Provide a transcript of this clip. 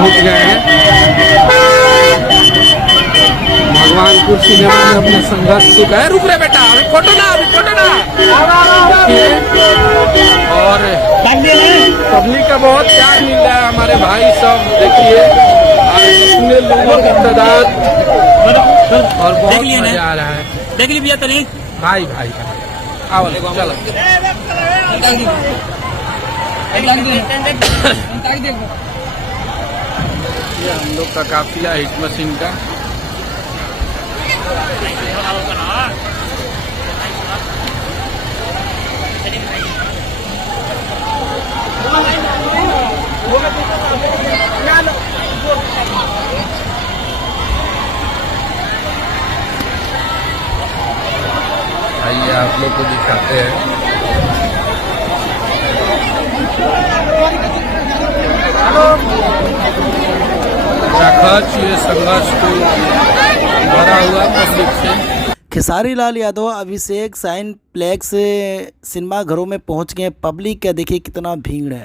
पहुंच गए हैं भगवानपुर सिनेमा में अपने संघर्ष को गए। रुक रहे बेटा, अभी फोटो ना देखिए। और पब्लिक का बहुत प्यार मिल रहा है हमारे भाई सब, देखिए इतने लोगों की तादाद और बहुत मजा आ रहा है। देख ली भैया तरी भाई आओ चलो। ये हम लोग का काफिला हिट मशीन का। आइए आप लोग को दिखाते हैं। खच ये संघर्ष को भरा हुआ पब्लिक से। खेसारी लाल यादव अभिषेक साइन प्लेक्स सिनेमा घरों में पहुंच गए। पब्लिक का देखिए कितना भीड़ है।